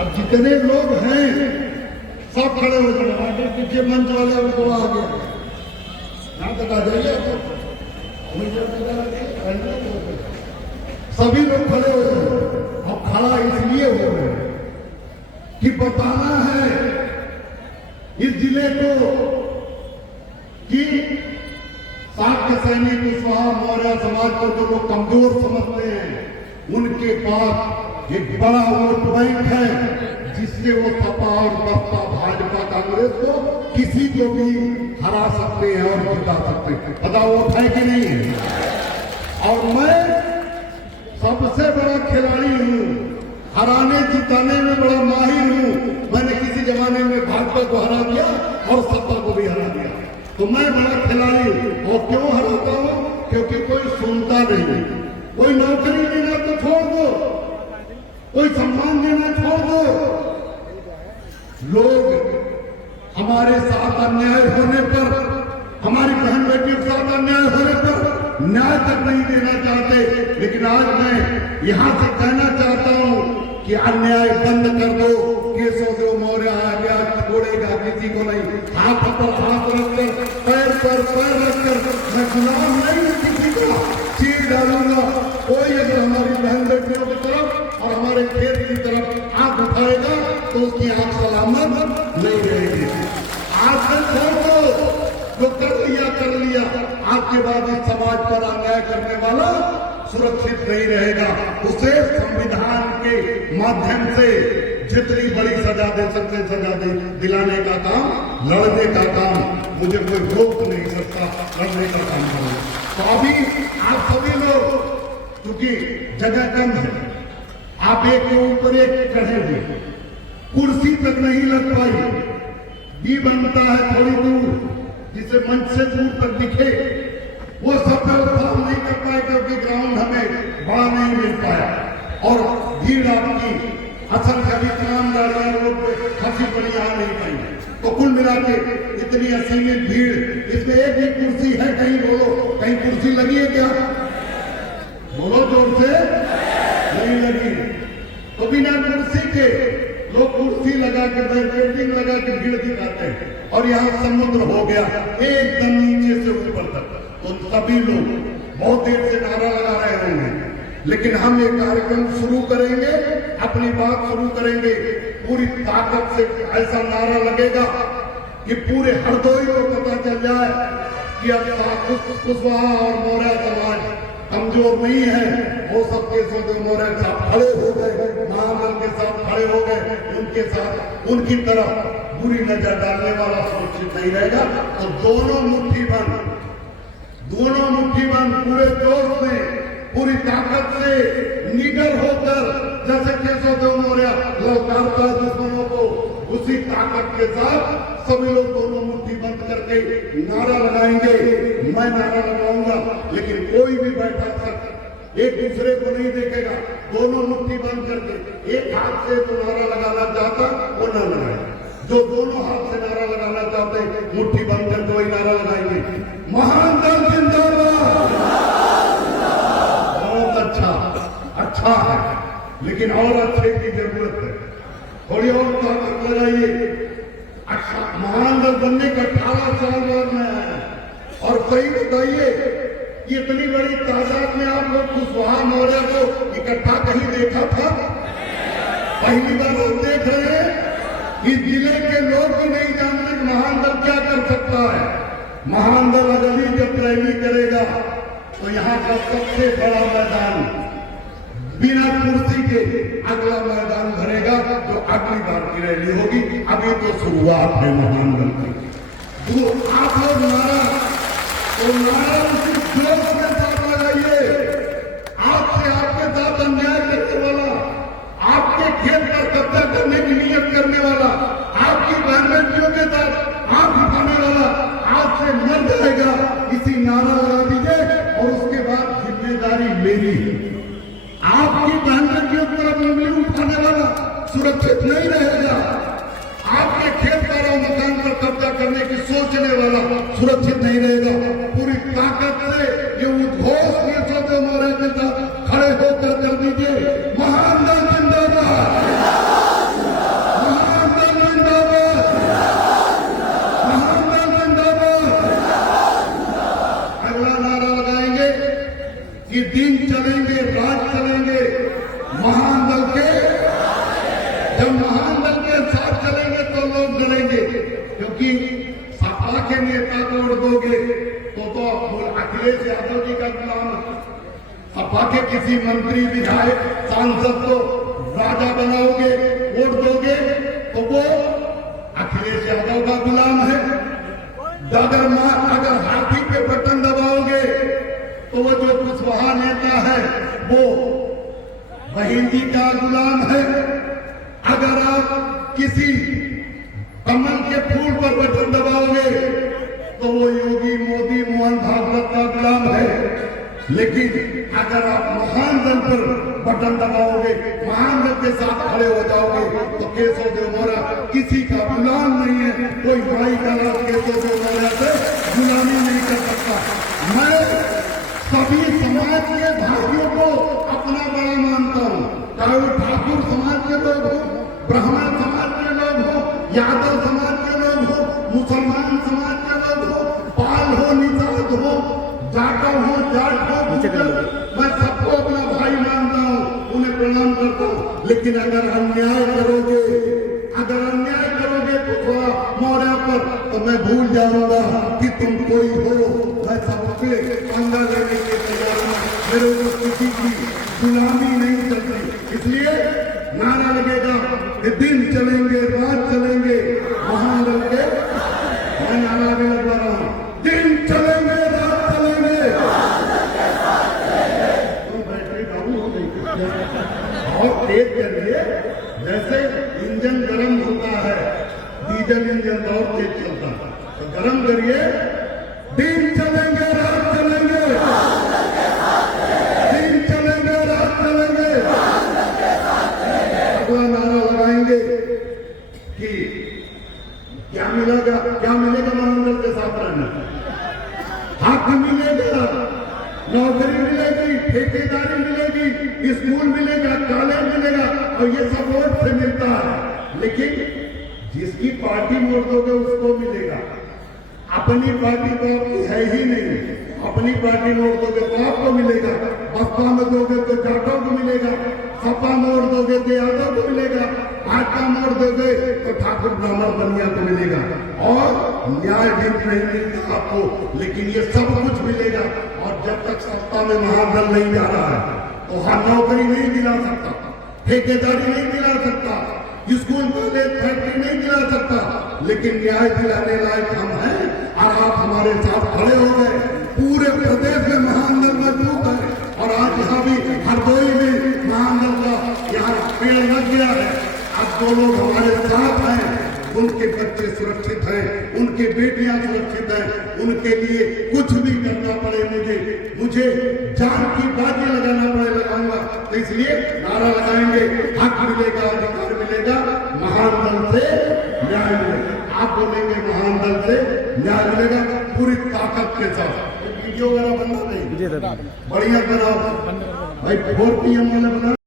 अब जितने लोग हैं सब खड़े हो जाए, पीछे मंच वाले उनको आ गया यहाँ तक आ जाइए तो सभी लोग खड़े हो जाए। अब खड़ा इसलिए हो रहे कि बताना है इस जिले को कि शाक्य सैनिक कुशवाहा मौर्य समाज को जो लोग कमजोर समझते हैं उनके पास एक बड़ा वोट बैंक है जिससे वो सपा और बसपा भाजपा कांग्रेस को किसी को भी हरा सकते हैं और जिता सकते हैं। पता वोट है कि नहीं है। और मैं सबसे बड़ा खिलाड़ी हूं, हराने जिताने में बड़ा माहिर हूं। मैंने किसी जमाने में भाजपा को हरा दिया और सपा को भी हरा दिया, तो मैं बड़ा खिलाड़ी हूं। और क्यों हराता हूं? क्योंकि कोई सुनता नहीं। कोई नौकरी देना तो छोड़ दो, कोई सम्मान देना छोड़ दो, लोग हमारे साथ अन्याय होने पर, हमारी बहन बेटियों के साथ अन्याय होने पर न्याय तक नहीं देना चाहते। लेकिन आज मैं यहां से कहना चाहता हूं कि अन्याय बंद कर दो। केशवदेव मौर्य आ गया, छोड़ेगा किसी को नहीं। हाथ पर हाथ रखकर, पैर पर पैर रखकर मैं गुलाम नहीं हूं, किसी को चीर डालूंगा। कोई अगर हमारी बहन बेटियों की तरफ और हमारे खेत की तरफ आंख उठाएगा तो उसकी आंख सलामत नहीं रहेगी। आज से छोड़ दो, जो कर लिया। आज के बाद इस समाज पर अन्याय करने वाला सुरक्षित नहीं रहेगा। उसे संविधान के माध्यम से जितनी बड़ी सजा दे सकते सजा दिलाने का काम, लड़ने का काम मुझे कोई रोक नहीं सकता, लड़ने का काम करो। तो अभी आप सभी लोग, क्योंकि जगह कम है, आप एक के ऊपर एक चढ़े हुए, कुर्सी तक नहीं लग पाई। भी बनता है थोड़ी दूर जिसे मंच से दूर तक दिखे, वो सब व्यवस्था नहीं कर पाए क्योंकि ग्राउंड हमें बड़ा नहीं मिल पाया। और भीड़ आपकी असल कभी तमाम गाड़ियां रोड पे हंसी बड़ी आ नहीं पाई। तो कुल मिला के इतनी असीमित भीड़, इसमें एक ही कुर्सी है, कहीं बोलो, कहीं कुर्सी लगी है क्या? बोलो जोर से, नहीं लगी। तो बिना कुर्सी के लोग कुर्सी लगा के, बैरिकेडिंग लगा के भीड़ दिखाते हैं। और यहाँ समुद्र हो गया एकदम नीचे से ऊपर तक। तो सभी लोग बहुत देर से नारा लगा रहे होंगे, लेकिन हम ये कार्यक्रम शुरू करेंगे, अपनी बात शुरू करेंगे, पूरी ताकत से ऐसा नारा लगेगा कि पूरे हरदोई को पता चल जाए कि अब कुशवाहा और मौर्य समाज कमजोर नहीं है। वो सब केशवदेव मौर्य के साथ खड़े हो गए, महामल के साथ खड़े हो गए, उनके साथ, उनकी तरफ बुरी नजर डालने वाला सुरक्षित नहीं रहेगा। तो दोनों मुट्ठी बंद पूरे जोश में, पूरी ताकत से, निडर होकर, जैसे केशवदेव मौर्य ललकारता है दुश्मनों को, उसी ताकत के साथ सभी लोग दोनों मुट्ठी बंद करके नारा लगाएंगे। मैं नारा लगाऊंगा, लेकिन कोई भी बैठा तक एक दूसरे को नहीं देखेगा। दोनों मुट्ठी बंद करके, एक हाथ से तो नारा लगाना चाहता वो न लगाए, जो दोनों हाथ से नारा लगाना चाहते मुट्ठी बंद करके वही नारा लगाएंगे। महान दल जिंदाबाद। बहुत अच्छा है, लेकिन और अच्छे की जरूरत है। थोड़ी और ताकत लगाइए। अच्छा, महान दल बनने का 18 साल बाद में आया, और सही बताइए कि इतनी बड़ी तादाद में आप लोग कुशवाहा मौर्य को इकट्ठा कहीं देखा था? पहली बार लोग देख रहे हैं। इस जिले के लोग भी नहीं जानते कि महान दल क्या कर सकता है। महान दल अगली जब रैली करेगा तो यहाँ का सबसे बड़ा मैदान बिना कुर्सी के अगला मैदान भरेगा, जो अगली बार की रैली होगी। अभी तो शुरुआत है महान दल की। तो आप लोग नारा उसी जोश के साथ लगाइए। आपसे, आपके साथ अन्याय करने वाला, आपके खेत पर कब्जा करने की नियत करने वाला, आपकी बहन बेटियों के साथ आंख उठाने वाला आज से मर जाएगा। इसी नारा लगा दीजिए और उसके बाद जिम्मेदारी मेरी है। आपकी बहन बेटियों की तरफ उंगली उठाने वाला सुरक्षित नहीं रहेगा। आपके खेत पर और मकान पर कब्जा करने की सोचने वाला सुरक्षित नहीं रहेगा। पूरी ताकत से ये उद्घोष केशवदेव मौर्य के साथ खड़े होकर कर दीजिए। महान दल जिंदाबाद। जब महान दल के साथ चलेंगे तो लोग डरेंगे, क्योंकि सपा के नेता को वोट दोगे तो अखिलेश यादव जी का गुलाम है। सपा के किसी मंत्री, विधायक, सांसद को राजा बनाओगे, वोट दोगे तो वो अखिलेश यादव का गुलाम है। अगर हाथी पे बटन दबाओगे तो वो जो कुशवाहा नेता है वो बहन जी का गुलाम है। अगर आप किसी कमल के फूल पर बटन दबाओगे तो वो योगी, मोदी, मोहन भागवत का गुलाम है। लेकिन अगर आप महान दल पर बटन दबाओगे, महान दल के साथ खड़े हो जाओगे तो केशव देव मौर्य किसी का गुलाम नहीं है। कोई भाई का नाम केशव देव मौर्य से गुलामी नहीं कर सकता। मैं सभी समाज के भाइयों को अपना बड़ा मानता हूँ, चाहे वो ठाकुर समाज के लोग हो, ब्राह्मण समाज के लोग हो, यादव समाज के लोग हो, मुसलमान समाज के लोग हो, पाल हो, निषाद हो, जाटव हो, जाट हो, मैं सबको अपना भाई मानता हूँ, उन्हें प्रणाम करता हूँ। लेकिन अगर अन्याय करोगे कुशवाहा मौर्य पर, तो मैं भूल जाऊंगा कि तुम कोई हो। मैं सबसे पंगा लेने के तैयार हूँ। मेरे को किसी की गुलामी नहीं चलती। इसलिए नारा लगेगा कि दिन चलेंगे, रात चलेंगे, महान दल के। मैं नारा भी लगवा रहा हूँ, दिन चलेंगे, रात चलेंगे। और तेज करिए, जैसे इंजन गर्म होता है, डीजल इंजन और तेज चलता है, तो गर्म करिए। दिन चलेंगे, रात चलेंगे, दिन चलेंगे, रात चलेंगे। अगला नारा लगाएंगे कि क्या मिलेगा महान दल के साथ रहने? हक मिलेगा, नौकरी मिलेगी, ठेकेदारी मिलेगी, स्कूल मिलेगा, कॉलेज मिलेगा, और ये सब वोट से मिलता है। लेकिन जिसकी पार्टी वोट दोगे उसको मिलेगा। अपनी पार्टी तो आपकी है ही नहीं, अपनी पार्टी वोट दोगे तो आपको मिलेगा। बसपा में दोगे तो जाटों को मिलेगा, सपा में वोट दोगे तो यादव को मिलेगा, भाजपा में वोट दोगे तो ठाकुर ब्राह्मण बनिया को मिलेगा। और न्याय भी नहीं मिलता आपको, लेकिन ये सब कुछ मिलेगा। और जब तक सत्ता में महान दल नहीं जा रहा है तो हर नौकरी नहीं दिला सकता, ठेकेदारी नहीं दिला सकता, स्कूल, कॉलेज, फैक्ट्री नहीं दिला सकता। लेकिन न्याय दिलाने लायक हम हैं और आप हमारे साथ खड़े हो गए। पूरे प्रदेश में महान दल मजबूत है और आज यहाँ भी हरदोई में महान दल का यहाँ पेड़ लग गया है। अब जो लोग हमारे साथ हैं उनके बच्चे सुरक्षित हैं, उनके बेटियां सुरक्षित हैं। उनके लिए कुछ भी करना पड़े, मुझे जान की बाजी लगाना पड़े, लगाऊंगा। तो इसलिए नारा लगाएंगे, हक मिलेगा, अधिकार मिलेगा, महान दल से न्याय मिलेगा। आप बोलेंगे महान दल से न्याय मिलेगा पूरी ताकत के साथ। वीडियो वगैरह बनना नहीं, बढ़िया बनाओ भाई, 4 PM वाले बना।